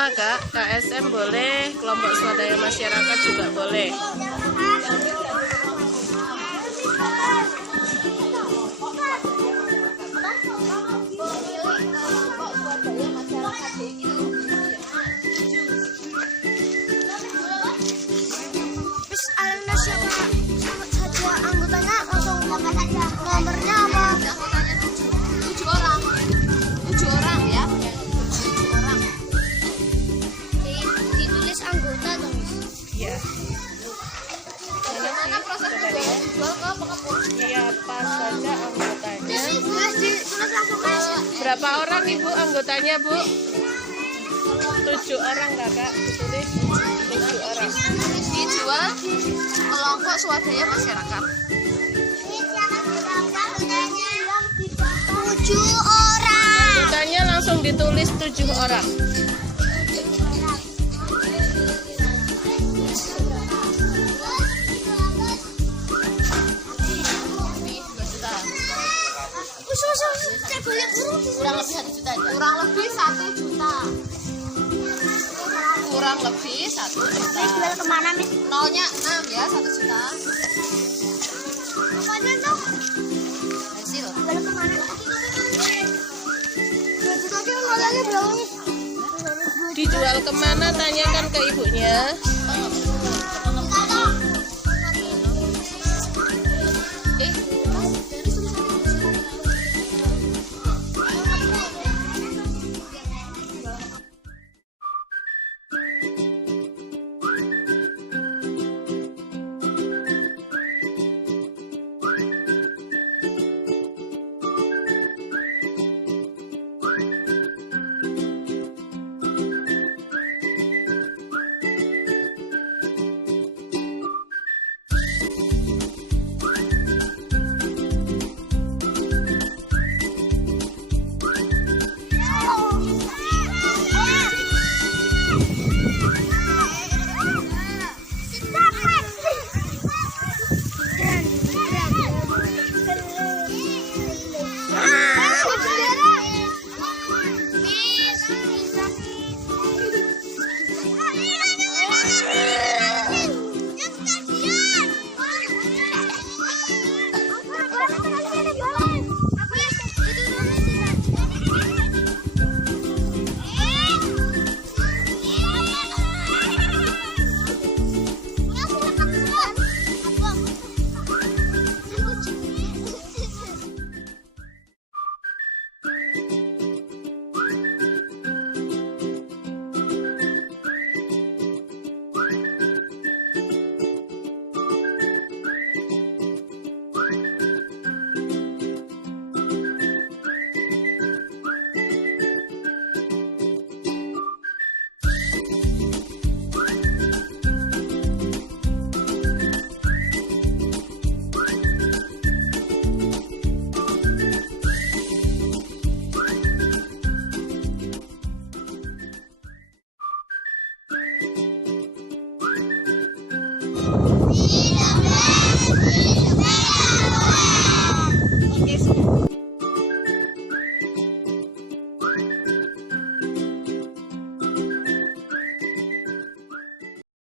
sama Kak, KSM boleh, kelompok swadaya masyarakat juga boleh. Terus Alena siapa saja anggotanya langsung saja nomornya apa? Anggotanya 7 orang. 7 orang ya. 7 orang. Ditulis anggota dong. Iya. Bagaimana proses pembayaran dijual ke pengepul? Siapa saja anggotanya? Tulis langsung aja. Berapa orang Ibu anggotanya, Bu? 7 orang Kakak, ditulis 7 orang. Dijual kelompok swadaya masyarakat. 7 orang. Anggotanya langsung ditulis 7 orang. Kurang lebih 1 juta. Kurang lebih 1 juta. Kurang lebih 1 juta. Jual kemana, Mis? Nolnya 6 ya, 1 juta. Apanya dong? Hasil. Jual kemana? 2 juta kan nolnya berapa, Mis? Dijual kemana? Tanyakan ke ibunya.